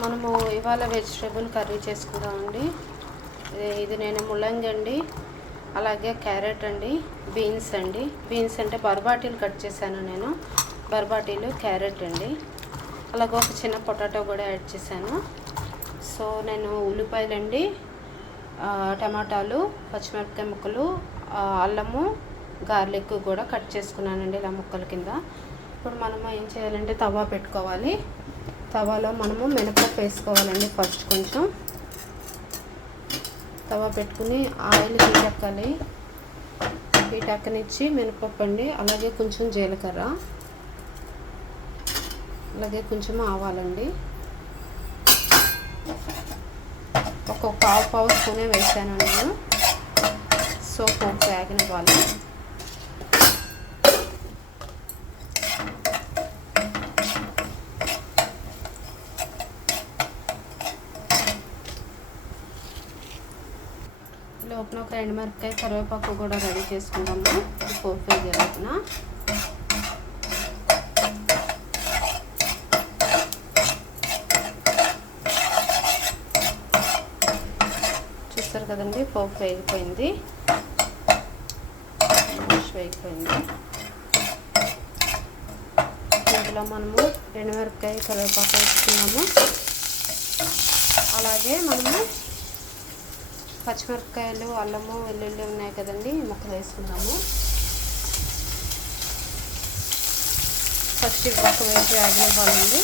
మనము ఇవాళ vegetable curry చేసుకుందామండి. ఇది- ఇది నేను ముల్లంగి అండి అలాగే క్యారెట్ అండి బీన్స్ అండి. బీన్స్ అంటే బర్బాటీలు కట్ చేశాను నేను. బర్బాటీలు క్యారెట్ అండి. అలాగే ఒక చిన్న పొటాటో కూడా యాడ్ చేశాను. సో నేను ఉల్లిపాయలు అండి టమాటాలు పచ్చిమిరపకాయ ముక్కలు అల్లము గార్లిక్ కూడా కట్ చేసుకున్నానండి ఇలా ముక్కల కింద. ఇప్పుడు మనము ఏం చేయాలంటే తవా పెట్టుకోవాలి. తవాలో మనము మినపప్పు వేసుకోవాలండి ఫస్ట్ కొంచెం. తవా పెట్టుకుని ఆయిల్ హీటెక్కాలి హీటెక్కనిచ్చి మినపప్పు అండి అలాగే కొంచెం జీలకర్ర అలాగే కొంచెం ఆవాలండి. ఒక్కొక్క ఆవు పావు స్పూనే వేసాను నేను. సో పోపు వేగనివ్వాలి లోపల ఒక ఎండుమిరపకాయ కరివేపాకు కూడా రెడీ చేసుకుందాము. పోపు జరుగుతున్న చూస్తారు కదండి పోపు వేగిపోయింది వేగిపోయింది ఇందులో మనము ఎండుమిరపకాయ కరివేపాకు వేసుకున్నాము. అలాగే మనము పచ్చిమిరపకాయలు అల్లము వెల్లుల్లి ఉన్నాయి కదండి ముక్కలు వేసుకున్నాము. ఫస్ట్ ఇవి ఒక వేసి బాగుంది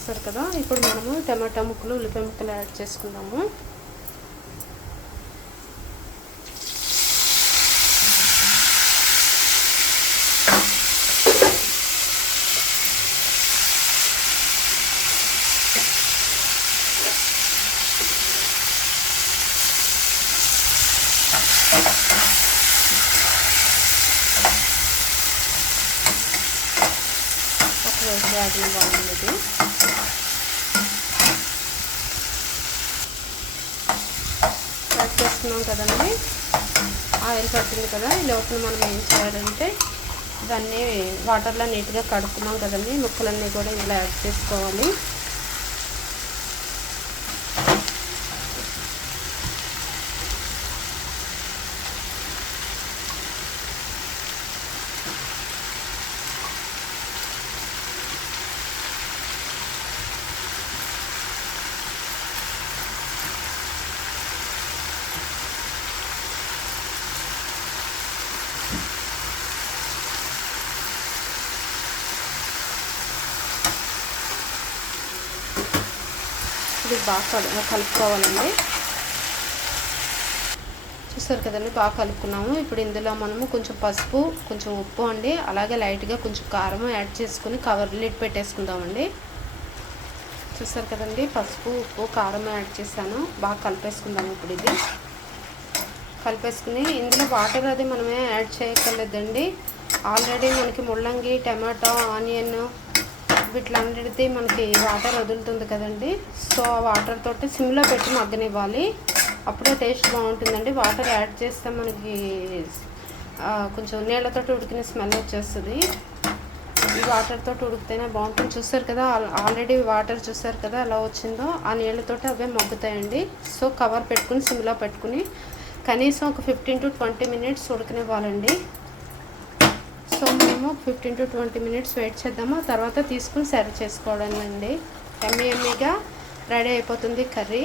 చూసారు కదా ఇప్పుడు మనము టమాటా ముక్కలు ఉల్లిపాయ ముక్కలు యాడ్ చేసుకుందాము. ఒక వేసి ఆగిన బాగుంది వేసుకున్నాం కదండి. ఆయిల్ పట్టింది కదా ఈ లోపల మనం ఏం చేయాలంటే దాన్ని వాటర్లో నీట్గా కడుక్కున్నాం కదండి. ముక్కలన్నీ కూడా ఇలా యాడ్ చేసుకోవాలి. ఇప్పుడు బాగా కలుపుకోవాలండి. చూస్తారు కదండి బాగా కలుపుకున్నాము. ఇప్పుడు ఇందులో మనము కొంచెం పసుపు కొంచెం ఉప్పు అండి. అలాగే లైట్గా కొంచెం కారం యాడ్ చేసుకుని కవర్ లిడ్ పెట్టేసుకుందామండి. చూస్తారు కదండి పసుపు ఉప్పు కారం యాడ్ చేశాను. బాగా కలిపేసుకుందాము ఇప్పుడు ఇది. కలిపేసుకుని ఇందులో వాటర్ అది మనమే యాడ్ చేయక్కర్లేదండి. ఆల్రెడీ మనకి ముల్లంగి టమాటో ఆనియన్ వీటిలన్నిటిది మనకి వాటర్ వదులుతుంది కదండి. సో ఆ వాటర్ తోటి సిమ్లో పెట్టి మగ్గనివ్వాలి. అప్పుడే టేస్ట్ బాగుంటుందండి. వాటర్ యాడ్ చేస్తే మనకి కొంచెం నీళ్ళతో ఉడికిన స్మెల్ వచ్చేస్తుంది. ఈ వాటర్తో ఉడికితేనే బాగుంటుంది. చూస్తారు కదా ఆల్- ఆల్రెడీ వాటర్ చూస్తారు కదా ఎలా వచ్చిందో? ఆ నీళ్ళతోటి అవే మగ్గుతాయండి. సో కవర్ పెట్టుకుని సిమ్లో పెట్టుకుని కనీసం ఒక ఫిఫ్టీన్ టు ట్వంటీ మినిట్స్ ఉడకనివ్వాలండి. సో మేము fifteen to twenty minutes wait చేద్దాము. తర్వాత తీసుకుని సర్వ్ చేసుకోవడం అండి. ఎమ్మి ఎమ్మిగా రెడీ అయిపోతుంది కర్రీ.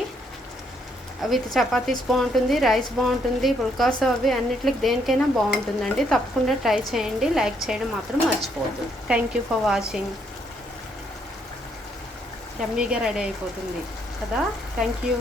విత్ చపాతీస్ బాగుంటుంది రైస్ బాగుంటుంది పుల్కాస్ అవి అన్నిటికి దేనికైనా బాగుంటుందండి. తప్పకుండా ట్రై చేయండి. లైక్ చేయడం మాత్రం మర్చిపోవద్దు. థ్యాంక్ యూ ఫర్ వాచింగ్ ఎమ్మీగా రెడీ అయిపోతుంది కదా? Thank you